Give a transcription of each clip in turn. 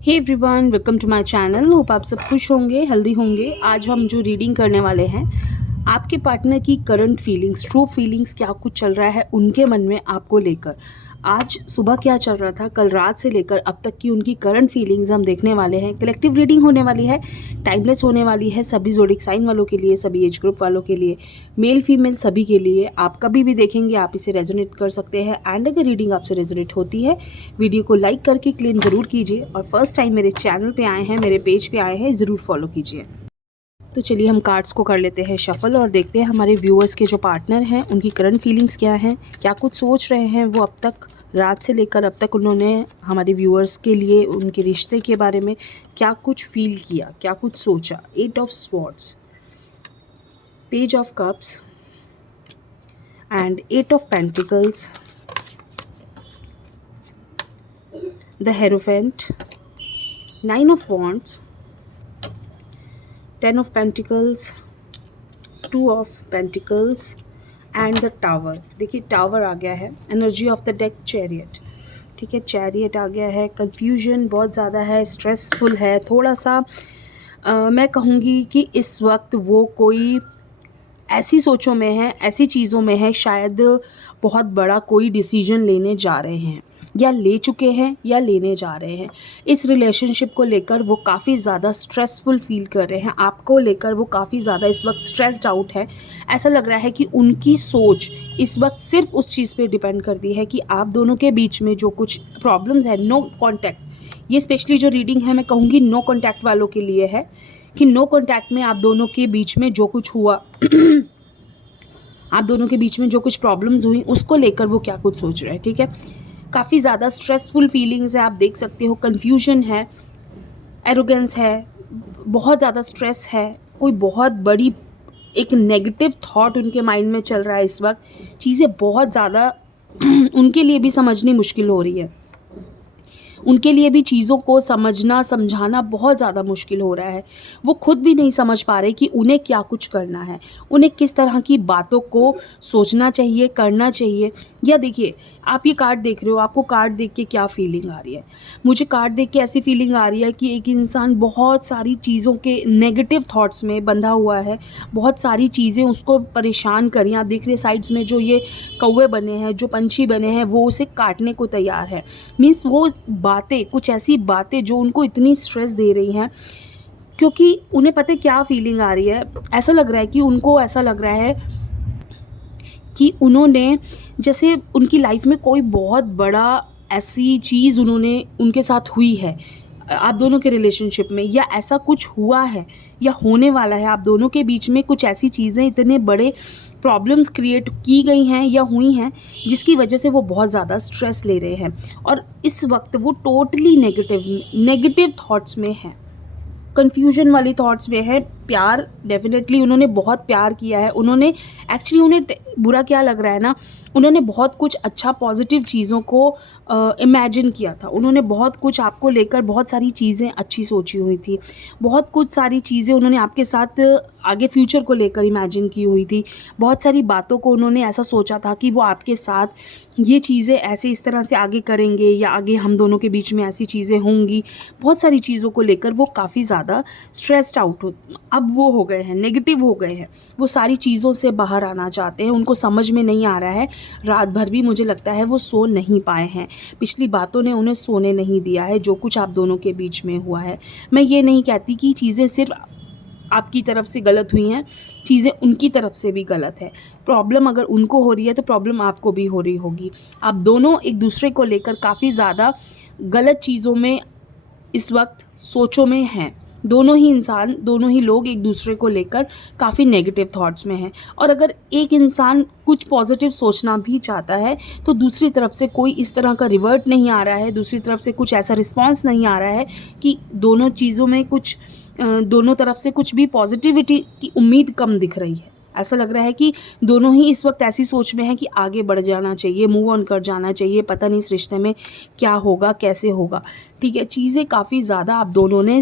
Hey everyone, welcome to my channel. Hope आप सब खुश होंगे, हेल्दी होंगे। आज हम जो रीडिंग करने वाले हैं, आपके पार्टनर की करंट फीलिंग्स, ट्रू फीलिंग्स, क्या कुछ चल रहा है उनके मन में आपको लेकर। आज सुबह क्या चल रहा था, कल रात से लेकर अब तक की उनकी करंट फीलिंग्स हम देखने वाले हैं। कलेक्टिव रीडिंग होने वाली है, टाइमलेस होने वाली है, सभी ज़ोडिक साइन वालों के लिए, सभी एज ग्रुप वालों के लिए, मेल फीमेल सभी के लिए। आप कभी भी देखेंगे, आप इसे रेजोनेट कर सकते हैं। एंड अगर रीडिंग आपसे रेजोनेट होती है, वीडियो को लाइक करके क्लेम ज़रूर कीजिए। और फर्स्ट टाइम मेरे चैनल पे आए हैं, मेरे पेज पे आए हैं, ज़रूर फॉलो कीजिए। तो चलिए हम कार्ड्स को कर लेते हैं शफल और देखते हैं हमारे व्यूअर्स के जो पार्टनर हैं उनकी करंट फीलिंग्स क्या हैं, क्या कुछ सोच रहे हैं वो अब तक, रात से लेकर अब तक उन्होंने हमारे व्यूअर्स के लिए उनके रिश्ते के बारे में क्या कुछ फील किया, क्या कुछ सोचा। 8 of swords, page of cups and 8 of pentacles, the hierophant, 9 of wands, 10 of Pentacles, 2 of Pentacles and the tower. देखिए टावर आ गया है, energy of the deck chariot. ठीक है, चैरियट आ गया है। कन्फ्यूजन बहुत ज़्यादा है, स्ट्रेसफुल है थोड़ा सा। मैं कहूँगी कि इस वक्त वो कोई ऐसी सोचों में है, ऐसी चीज़ों में है, शायद बहुत बड़ा कोई डिसीजन लेने जा रहे हैं या ले चुके हैं या लेने जा रहे हैं। इस रिलेशनशिप को लेकर वो काफ़ी ज़्यादा स्ट्रेसफुल फील कर रहे हैं। आपको लेकर वो काफ़ी ज़्यादा इस वक्त स्ट्रेस्ड आउट है। ऐसा लग रहा है कि उनकी सोच इस वक्त सिर्फ उस चीज़ पे डिपेंड करती है कि आप दोनों के बीच में जो कुछ प्रॉब्लम्स है, नो कॉन्टैक्ट। ये स्पेशली जो रीडिंग है मैं कहूँगी नो कॉन्टैक्ट वालों के लिए है कि नो कॉन्टैक्ट में आप दोनों के बीच में जो कुछ हुआ आप दोनों के बीच में जो कुछ प्रॉब्लम्स हुई उसको लेकर वो क्या कुछ सोच रहे हैं। ठीक है, काफ़ी ज़्यादा स्ट्रेसफुल फीलिंग्स है, आप देख सकते हो। कन्फ्यूजन है, एरोगेंस है, बहुत ज़्यादा स्ट्रेस है, कोई बहुत बड़ी एक नेगेटिव थॉट उनके माइंड में चल रहा है इस वक्त। चीज़ें बहुत ज़्यादा उनके लिए भी समझनी मुश्किल हो रही है। उनके लिए भी चीज़ों को समझना समझाना बहुत ज़्यादा मुश्किल हो रहा है। वो खुद भी नहीं समझ पा रहे कि उन्हें क्या कुछ करना है, उन्हें किस तरह की बातों को सोचना चाहिए, करना चाहिए। या देखिए, आप ये कार्ड देख रहे हो, आपको कार्ड देख के क्या फीलिंग आ रही है? मुझे कार्ड देख के ऐसी फीलिंग आ रही है कि एक इंसान बहुत सारी चीज़ों के नेगेटिव थॉट्स में बंधा हुआ है, बहुत सारी चीज़ें उसको परेशान कर रही हैं। आप देख रहे हैं साइड्स में जो ये कौवे बने हैं, जो पंछी बने हैं, वो उसे काटने को तैयार है। मीन्स वो बातें, कुछ ऐसी बातें जो उनको इतनी स्ट्रेस दे रही हैं, क्योंकि उन्हें पता है क्या फीलिंग आ रही है। ऐसा लग रहा है कि उनको ऐसा लग रहा है कि उन्होंने, जैसे उनकी लाइफ में कोई बहुत बड़ा ऐसी चीज़ उनके साथ हुई है आप दोनों के रिलेशनशिप में, या ऐसा कुछ हुआ है या होने वाला है। आप दोनों के बीच में कुछ ऐसी चीज़ें, इतने बड़े प्रॉब्लम्स क्रिएट की गई हैं या हुई हैं जिसकी वजह से वो बहुत ज़्यादा स्ट्रेस ले रहे हैं। और इस वक्त वो टोटली नेगेटिव थॉट्स में हैं, कन्फ्यूजन वाली थॉट्स में है। प्यार डेफिनेटली उन्होंने बहुत प्यार किया है। उन्होंने एक्चुअली, उन्हें बुरा क्या लग रहा है ना, उन्होंने बहुत कुछ अच्छा पॉजिटिव चीज़ों को इमेजिन किया था। उन्होंने बहुत कुछ आपको लेकर, बहुत सारी चीज़ें अच्छी सोची हुई थी, बहुत कुछ सारी चीज़ें उन्होंने आपके साथ आगे फ्यूचर को लेकर इमेजिन की हुई थी। बहुत सारी बातों को उन्होंने ऐसा सोचा था कि वो आपके साथ ये चीज़ें ऐसे इस तरह से आगे करेंगे, या आगे हम दोनों के बीच में ऐसी चीज़ें होंगी। बहुत सारी चीज़ों को लेकर वो काफ़ी ज़्यादा स्ट्रेस्ड आउट अब वो हो गए हैं, नेगेटिव हो गए हैं। वो सारी चीज़ों से बाहर आना चाहते हैं, उनको समझ में नहीं आ रहा है। रात भर भी मुझे लगता है वो सो नहीं पाए हैं। पिछली बातों ने उन्हें सोने नहीं दिया है, जो कुछ आप दोनों के बीच में हुआ है। मैं ये नहीं कहती कि चीज़ें सिर्फ आपकी तरफ से गलत हुई हैं, चीज़ें उनकी तरफ से भी गलत है। प्रॉब्लम अगर उनको हो रही है तो प्रॉब्लम आपको भी हो रही होगी। आप दोनों एक दूसरे को लेकर काफ़ी ज़्यादा गलत चीज़ों में इस वक्त सोचों में हैं। दोनों ही इंसान, दोनों ही लोग एक दूसरे को लेकर काफ़ी नेगेटिव थॉट्स में हैं। और अगर एक इंसान कुछ पॉजिटिव सोचना भी चाहता है तो दूसरी तरफ से कोई इस तरह का रिवर्ट नहीं आ रहा है, दूसरी तरफ से कुछ ऐसा रिस्पॉन्स नहीं आ रहा है कि दोनों चीज़ों में कुछ, दोनों तरफ से कुछ भी पॉजिटिविटी की उम्मीद कम दिख रही है। ऐसा लग रहा है कि दोनों ही इस वक्त ऐसी सोच में हैं कि आगे बढ़ जाना चाहिए, मूव ऑन कर जाना चाहिए, पता नहीं इस रिश्ते में क्या होगा, कैसे होगा। ठीक है, चीज़ें काफ़ी ज़्यादा आप दोनों ने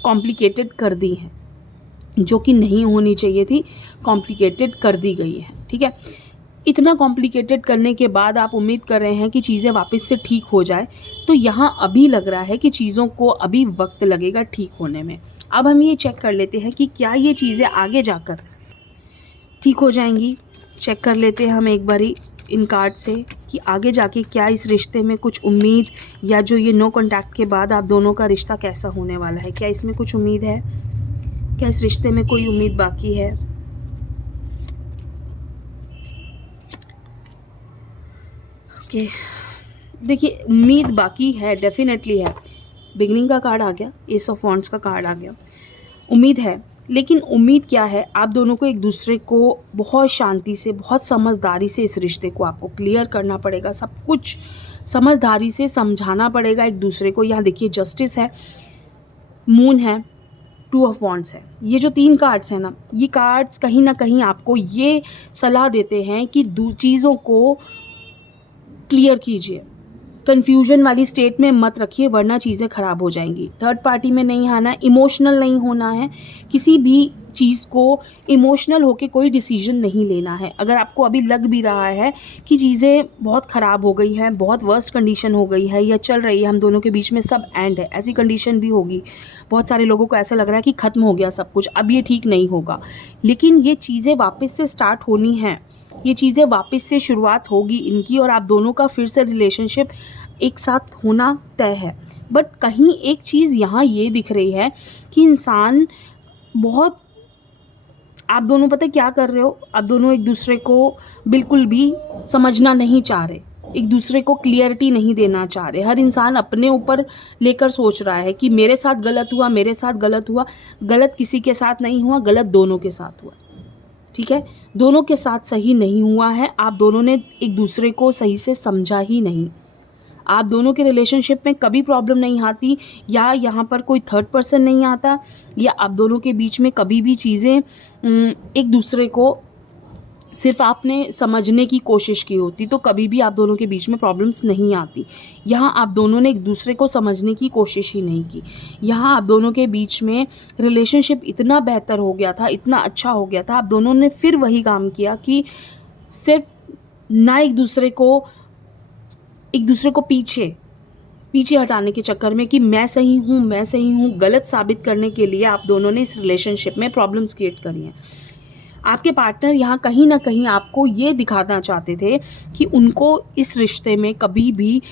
कॉम्प्लिकेटेड कर दी हैं, जो कि नहीं होनी चाहिए थी, कॉम्प्लिकेटेड कर दी गई है। ठीक है, इतना कॉम्प्लिकेटेड करने के बाद आप उम्मीद कर रहे हैं कि चीज़ें वापस से ठीक हो जाए, तो यहाँ अभी लग रहा है कि चीज़ों को अभी वक्त लगेगा ठीक होने में। अब हम ये चेक कर लेते हैं कि क्या ये चीज़ें आगे जाकर ठीक हो जाएंगी। चेक कर लेते हैं हम एक बारी इन कार्ड से कि आगे जाके क्या इस रिश्ते में कुछ उम्मीद, या जो ये नो कॉन्टैक्ट के बाद आप दोनों का रिश्ता कैसा होने वाला है, क्या इसमें कुछ उम्मीद है, क्या इस रिश्ते में कोई उम्मीद बाकी है। ओके, देखिए उम्मीद बाकी है, डेफिनेटली है। बिगनिंग का कार्ड आ गया, एस ऑफ वॉन्ड्स का कार्ड आ गया, उम्मीद है। लेकिन उम्मीद क्या है, आप दोनों को एक दूसरे को बहुत शांति से, बहुत समझदारी से इस रिश्ते को आपको क्लियर करना पड़ेगा। सब कुछ समझदारी से समझाना पड़ेगा एक दूसरे को। यहाँ देखिए जस्टिस है, मून है, टू ऑफ वॉन्ड्स है। ये जो 3 कार्ड्स हैं ना, ये कार्ड्स कहीं ना कहीं आपको ये सलाह देते हैं कि चीज़ों को क्लियर कीजिए, कन्फ्यूजन वाली स्टेट में मत रखिए, वरना चीज़ें ख़राब हो जाएंगी। थर्ड पार्टी में नहीं आना, इमोशनल नहीं होना है, किसी भी चीज़ को इमोशनल होके कोई डिसीजन नहीं लेना है। अगर आपको अभी लग भी रहा है कि चीज़ें बहुत ख़राब हो गई हैं, बहुत वर्स्ट कंडीशन हो गई है, या चल रही है हम दोनों के बीच में सब एंड है, ऐसी कंडीशन भी होगी। बहुत सारे लोगों को ऐसा लग रहा है कि ख़त्म हो गया सब कुछ, अब ये ठीक नहीं होगा। लेकिन ये चीज़ें वापस से स्टार्ट होनी हैं, ये चीज़ें वापस से शुरुआत होगी इनकी, और आप दोनों का फिर से रिलेशनशिप एक साथ होना तय है। बट कहीं एक चीज़ यहाँ ये दिख रही है कि इंसान बहुत, आप दोनों पता क्या कर रहे हो, आप दोनों एक दूसरे को बिल्कुल भी समझना नहीं चाह रहे, एक दूसरे को क्लियरिटी नहीं देना चाह रहे। हर इंसान अपने ऊपर लेकर सोच रहा है कि मेरे साथ गलत हुआ, मेरे साथ गलत हुआ। गलत किसी के साथ नहीं हुआ, गलत दोनों के साथ हुआ, ठीक है। दोनों के साथ सही नहीं हुआ है, आप दोनों ने एक दूसरे को सही से समझा ही नहीं। आप दोनों के रिलेशनशिप में कभी प्रॉब्लम नहीं आती, या यहाँ पर कोई थर्ड पर्सन नहीं आता, या आप दोनों के बीच में कभी भी चीज़ें एक दूसरे को सिर्फ आपने समझने की कोशिश की होती तो कभी भी आप दोनों के बीच में प्रॉब्लम्स नहीं आती। यहाँ आप दोनों ने एक दूसरे को समझने की कोशिश ही नहीं की। यहाँ आप दोनों के बीच में रिलेशनशिप इतना बेहतर हो गया था, इतना अच्छा हो गया था, आप दोनों ने फिर वही काम किया कि सिर्फ ना एक दूसरे को पीछे हटाने के चक्कर में कि मैं सही हूँ, गलत साबित करने के लिए आप दोनों ने इस रिलेशनशिप में प्रॉब्लम्स क्रिएट करी हैं। आपके पार्टनर यहाँ कहीं ना कहीं आपको ये दिखाना चाहते थे कि उनको इस रिश्ते में कभी भी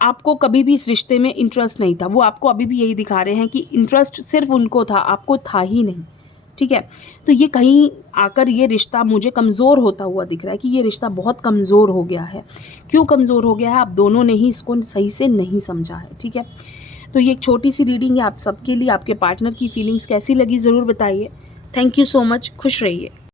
आपको कभी भी इस रिश्ते में इंटरेस्ट नहीं था। वो आपको अभी भी यही दिखा रहे हैं कि इंटरेस्ट सिर्फ उनको था, आपको था ही नहीं, ठीक है। तो ये कहीं आकर ये रिश्ता मुझे कमज़ोर होता हुआ दिख रहा है कि ये रिश्ता बहुत कमज़ोर हो गया है। क्यों कमज़ोर हो गया है, आप दोनों ने ही इसको सही से नहीं समझा है, ठीक है। तो ये एक छोटी सी रीडिंग है आप सबके लिए। आपके पार्टनर की फीलिंग्स कैसी लगी ज़रूर बताइए। थैंक यू सो मच, खुश रहिए।